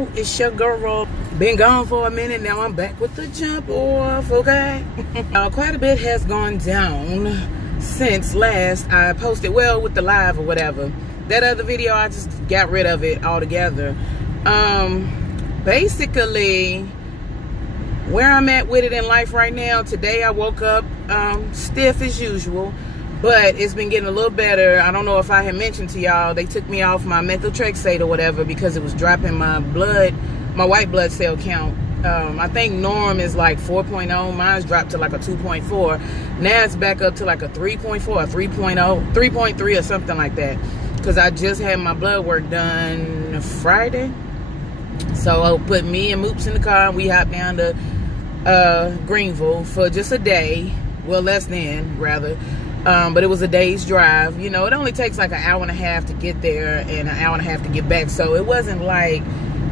y'all? It's your girl. Been gone for a minute. Now I'm back with the jump off, okay? Quite a bit has gone down since last I posted, well, with the live or whatever. That other video, I just got rid of it altogether. Basically, where I'm at with it in life right now, today I woke up stiff as usual. But it's been getting a little better. I don't know if I had mentioned to y'all, they took me off my methotrexate or whatever because it was dropping my blood, my white blood cell count. I think norm is like 4.0. Mine's dropped to like a 2.4. Now it's back up to like a 3.4, a 3.0, 3.3 or something like that. Because I just had my blood work done Friday. So I put me and Moops in the car and we hopped down to Greenville for just a day. Well, less than, rather. But it was a day's drive. You know, it only takes like an hour and a half to get there and an hour and a half to get back. So it wasn't like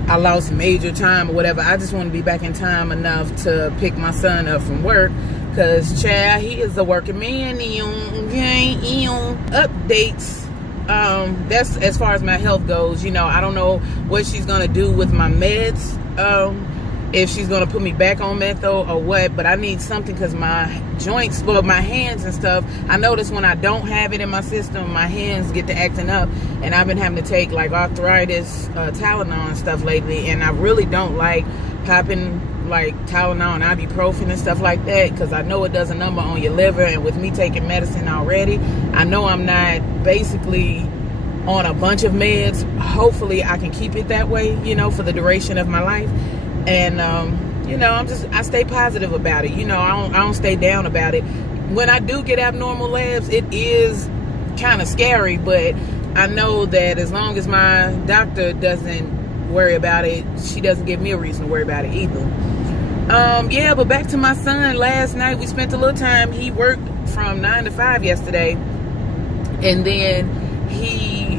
I lost major time or whatever. I just want to be back in time enough to pick my son up from work. Because, Chad, he is a working man. Updates. That's as far as my health goes. You know, I don't know what she's going to do with my meds. If she's going to put me back on metho or what, but I need something because my joints, well, my hands and stuff, I notice when I don't have it in my system, my hands get to acting up, and I've been having to take like arthritis, Tylenol and stuff lately, and I really don't like popping like Tylenol and ibuprofen and stuff like that because I know it does a number on your liver, and with me taking medicine already, I know I'm not basically on a bunch of meds. Hopefully I can keep it that way, you know, for the duration of my life. And, you know, I stay positive about it. You know, I don't stay down about it. When I do get abnormal labs, it is kind of scary, but I know that as long as my doctor doesn't worry about it, she doesn't give me a reason to worry about it either. Yeah, but back to my son. Last night we spent a little time. He worked from 9 to 5 yesterday. And then he,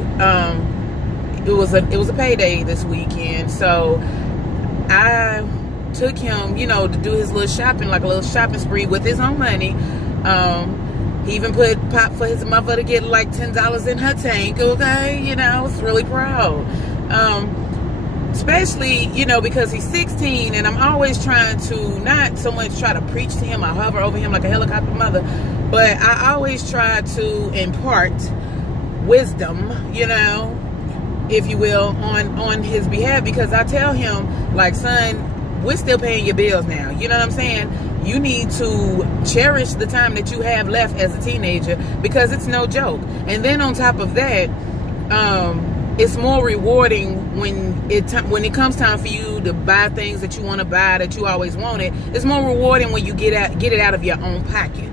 it was a payday this weekend. So I took him, you know, to do his little shopping, like a little shopping spree with his own money. He even pop for his mother to get like $10 in her tank, okay? You know, I was really proud. Especially, you know, because he's 16 and I'm always trying to not so much try to preach to him or hover over him like a helicopter mother, but I always try to impart wisdom, you know, if you will, on his behalf, because I tell him, like, son, we're still paying your bills now. You know what I'm saying? You need to cherish the time that you have left as a teenager because it's no joke. And then on top of that, it's more rewarding when it comes time for you to buy things that you want to buy, that you always wanted. It's more rewarding when you get it out of your own pocket.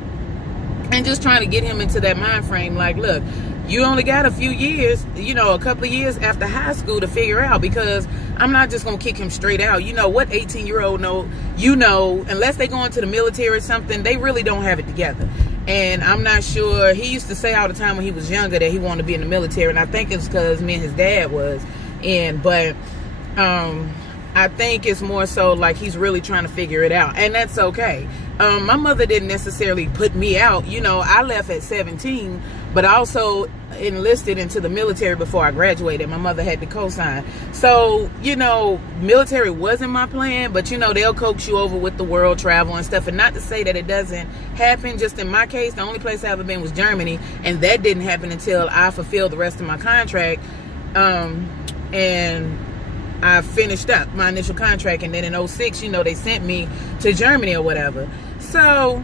And just trying to get him into that mind frame, like, look, you only got a few years, you know, a couple of years after high school to figure out, because I'm not just going to kick him straight out. You know, what 18-year-old know, you know, unless they go into the military or something, they really don't have it together. And I'm not sure, he used to say all the time when he was younger that he wanted to be in the military, and I think it's because me and his dad was in, but I think it's more so like he's really trying to figure it out, and that's okay. My mother didn't necessarily put me out. You know, I left at 17, but I also enlisted into the military before I graduated. My mother had to co-sign. So, you know, military wasn't my plan, but, you know, they'll coax you over with the world travel and stuff. And not to say that it doesn't happen. Just in my case, the only place I ever been was Germany, and that didn't happen until I fulfilled the rest of my contract. And I finished up my initial contract, and then in 2006, you know, they sent me to Germany or whatever. So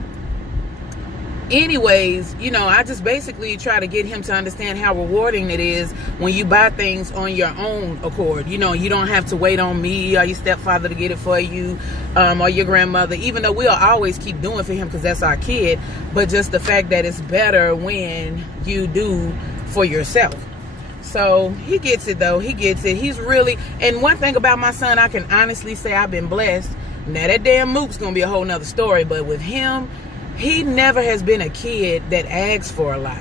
anyways, you know, I just basically try to get him to understand how rewarding it is when you buy things on your own accord. You know, you don't have to wait on me or your stepfather to get it for you, or your grandmother, even though we'll always keep doing for him because that's our kid. But just the fact that it's better when you do for yourself. So he gets it, though. He gets it. He's really, and one thing about my son, I can honestly say I've been blessed. Now that damn Mook's gonna be a whole nother story, but with him, he never has been a kid that asks for a lot.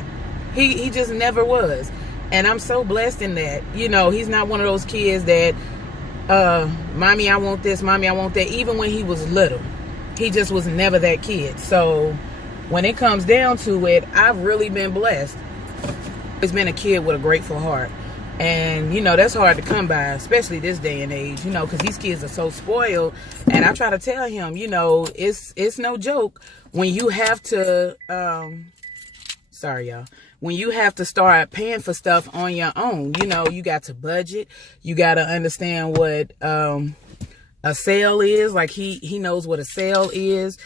He just never was. And I'm so blessed in that. You know, he's not one of those kids that, mommy, I want this, mommy, I want that. Even when he was little, he just was never that kid. So when it comes down to it, I've really been blessed. He's been a kid with a grateful heart. And, you know, that's hard to come by, especially this day and age, you know, because these kids are so spoiled. And I try to tell him, you know, it's no joke when you have to, sorry, y'all. When you have to start paying for stuff on your own, you know, you got to budget. You got to understand what a sale is. Like, he knows what a sale is.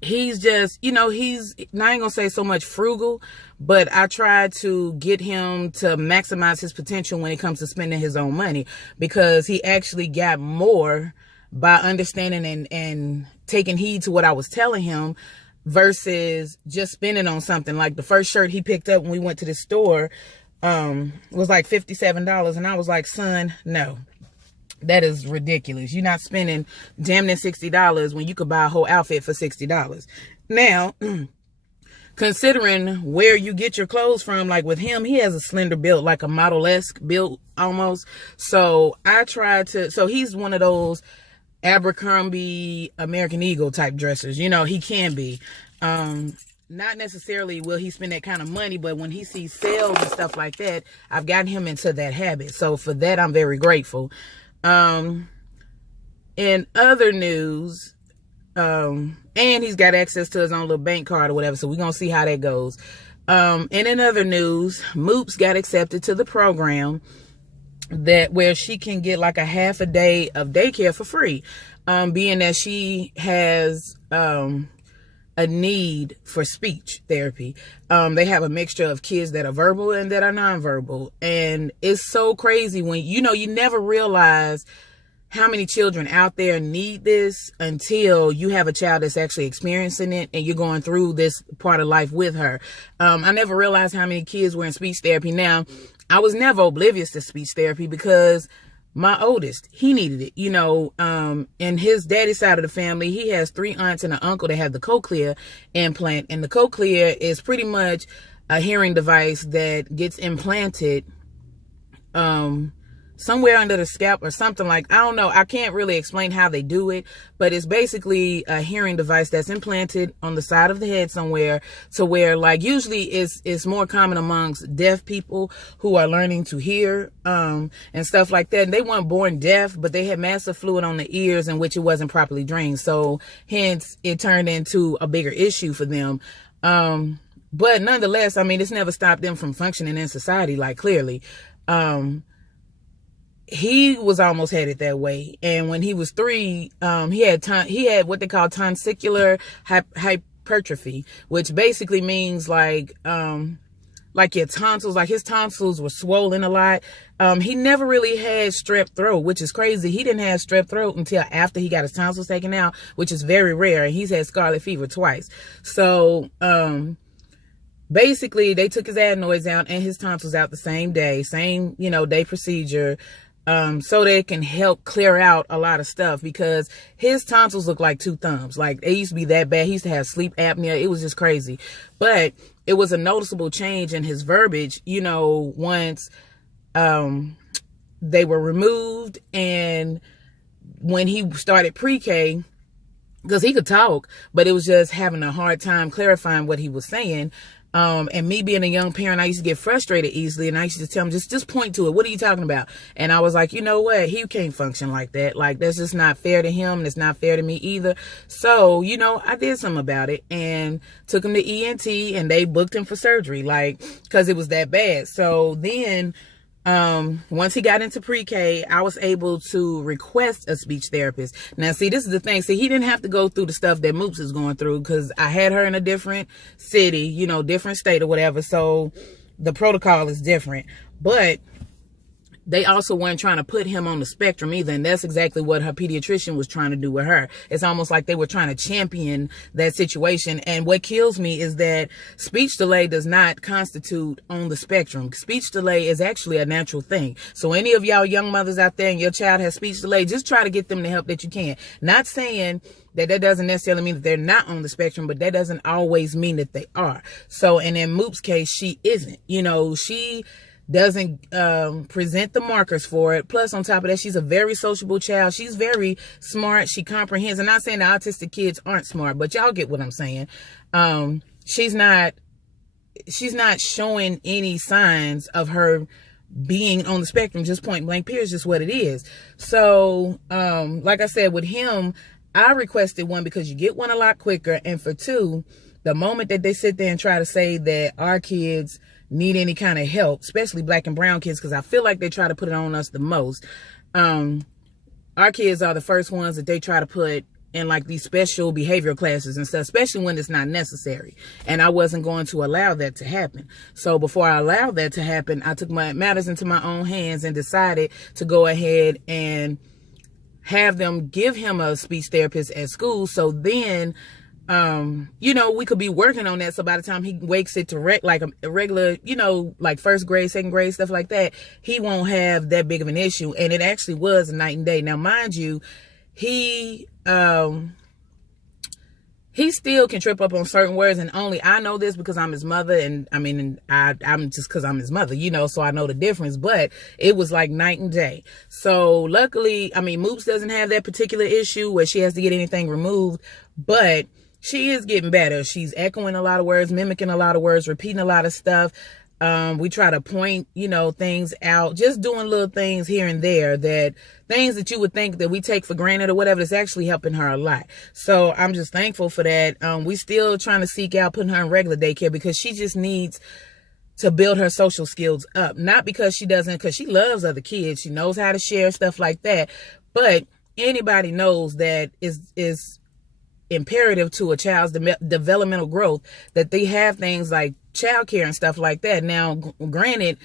He's just, you know, he's not going to say so much frugal, but I try to get him to maximize his potential when it comes to spending his own money, because he actually got more by understanding and taking heed to what I was telling him versus just spending on something. Like the first shirt he picked up when we went to the store was like $57. And I was like, son, no. That is ridiculous. You're not spending damn near $60 when you could buy a whole outfit for $60. Now, considering where you get your clothes from, like with him, he has a slender build, like a model-esque build almost. So I try to, so he's one of those Abercrombie, American Eagle type dressers. You know, he can be. Not necessarily will he spend that kind of money, but when he sees sales and stuff like that, I've gotten him into that habit. So for that, I'm very grateful. In other news, and he's got access to his own little bank card or whatever, so we're gonna see how that goes. And in other news, Moops got accepted to the program where she can get like a half a day of daycare for free, being that she has a need for speech therapy. They have a mixture of kids that are verbal and that are nonverbal. And it's so crazy when, you know, you never realize how many children out there need this until you have a child that's actually experiencing it and you're going through this part of life with her. I never realized how many kids were in speech therapy. Now, I was never oblivious to speech therapy because my oldest, he needed it, you know. In his daddy's side of the family, he has 3 aunts and an uncle that have the cochlear implant. And the cochlear is pretty much a hearing device that gets implanted somewhere under the scalp or something, like, I don't know. I can't really explain how they do it, but it's basically a hearing device that's implanted on the side of the head somewhere, to where, like, usually it's more common amongst deaf people who are learning to hear, and stuff like that. And they weren't born deaf, but they had massive fluid on the ears in which it wasn't properly drained. So hence it turned into a bigger issue for them. But nonetheless, I mean, it's never stopped them from functioning in society, like, clearly. He was almost headed that way. And when he was 3, he had what they call tonsilicular hypertrophy, which basically means like your tonsils, like his tonsils were swollen a lot. He never really had strep throat, which is crazy. He didn't have strep throat until after he got his tonsils taken out, which is very rare. And he's had scarlet fever twice. So, basically they took his adenoids out and his tonsils out the same day, you know, day procedure. So they can help clear out a lot of stuff, because his tonsils look like 2 thumbs. Like, they used to be that bad. He used to have sleep apnea. It was just crazy. But it was a noticeable change in his verbiage, you know, once they were removed. And when he started pre-K, because he could talk, but it was just having a hard time clarifying what he was saying. And me being a young parent, I used to get frustrated easily, and I used to tell him, just point to it. What are you talking about? And I was like, you know what? He can't function like that. Like, that's just not fair to him, and it's not fair to me either. So, you know, I did something about it and took him to ENT, and they booked him for surgery, like, because it was that bad. So then, once he got into pre-K, I was able to request a speech therapist. Now, see, this is the thing. See, he didn't have to go through the stuff that Moops is going through, because I had her in a different city, you know, different state or whatever. So the protocol is different. But they also weren't trying to put him on the spectrum either. And that's exactly what her pediatrician was trying to do with her. It's almost like they were trying to champion that situation. And what kills me is that speech delay does not constitute on the spectrum. Speech delay is actually a natural thing. So any of y'all young mothers out there and your child has speech delay, just try to get them the help that you can. Not saying that doesn't necessarily mean that they're not on the spectrum, but that doesn't always mean that they are. So, and in Moop's case, she isn't. You know, she doesn't present the markers for it. Plus, on top of that, she's a very sociable child. She's very smart. She comprehends. I'm not saying that autistic kids aren't smart, but y'all get what I'm saying. She's not she's not showing any signs of her being on the spectrum, just point blank period, is just what it is. So like I said, with him, I requested one because you get one a lot quicker, and for two, the moment that they sit there and try to say that our kids need any kind of help, especially black and brown kids, because I feel like they try to put it on us the most. Our kids are the first ones that they try to put in like these special behavioral classes and stuff, especially when it's not necessary. And I wasn't going to allow that to happen. So before I allowed that to happen, I took my matters into my own hands and decided to go ahead and have them give him a speech therapist at school. So then, you know, we could be working on that. So by the time he wakes it to like a regular, you know, like first grade, second grade, stuff like that, he won't have that big of an issue. And it actually was a night and day. Now, mind you, he still can trip up on certain words, and only I know this because I'm his mother, and I mean, I'm just because I'm his mother, you know, so I know the difference. But it was like night and day. So luckily, I mean, Moops doesn't have that particular issue where she has to get anything removed, but she is getting better. She's echoing a lot of words, mimicking a lot of words, repeating a lot of stuff. We try to point, you know, things out, just doing little things here and there, that things that you would think that we take for granted or whatever, that's actually helping her a lot. So I'm just thankful for that. We still trying to seek out putting her in regular daycare because she just needs to build her social skills up. Not because she doesn't, because she loves other kids. She knows how to share, stuff like that. But anybody knows that is imperative to a child's developmental growth, that they have things like childcare and stuff like that. Now, granted,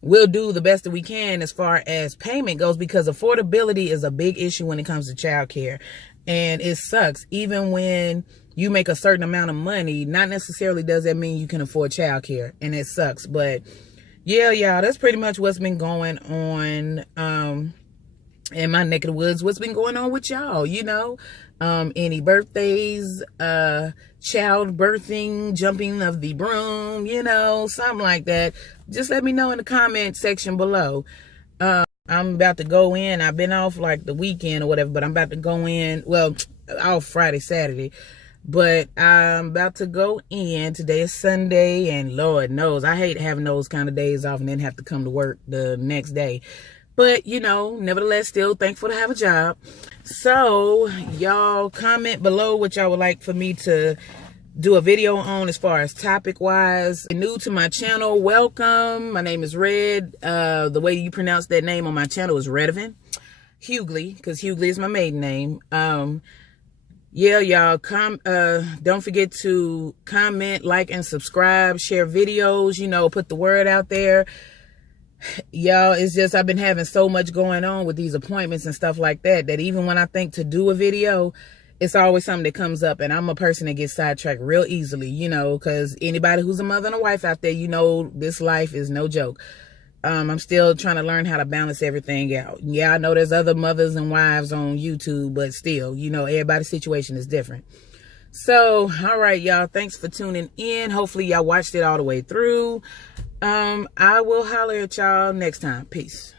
we'll do the best that we can as far as payment goes, because affordability is a big issue when it comes to childcare. And it sucks. Even when you make a certain amount of money, not necessarily does that mean you can afford childcare. And it sucks. But yeah, y'all, that's pretty much what's been going on in my neck of the woods. What's been going on with y'all, you know? Any birthdays, child birthing, jumping of the broom, you know, something like that. Just let me know in the comment section below. I'm about to go in. I've been off like the weekend or whatever, but I'm about to go in. Well, off Friday, Saturday. But I'm about to go in. Today is Sunday, and Lord knows I hate having those kind of days off and then have to come to work the next day. But, you know, nevertheless, still thankful to have a job. So, y'all comment below what y'all would like for me to do a video on as far as topic-wise. New to my channel, welcome. My name is Red. The way you pronounce that name on my channel is Redavyn. Hughley, because Hughley is my maiden name. Yeah, y'all, don't forget to comment, like, and subscribe. Share videos, you know, put the word out there. Y'all, it's just I've been having so much going on with these appointments and stuff like that, that even when I think to do a video, it's always something that comes up, and I'm a person that gets sidetracked real easily, you know, because anybody who's a mother and a wife out there, you know, this life is no joke. I'm still trying to learn how to balance everything out. Yeah, I know there's other mothers and wives on YouTube, but still, you know, everybody's situation is different. So, all right, y'all, thanks for tuning in. Hopefully y'all watched it all the way through. I will holler at y'all next time. Peace.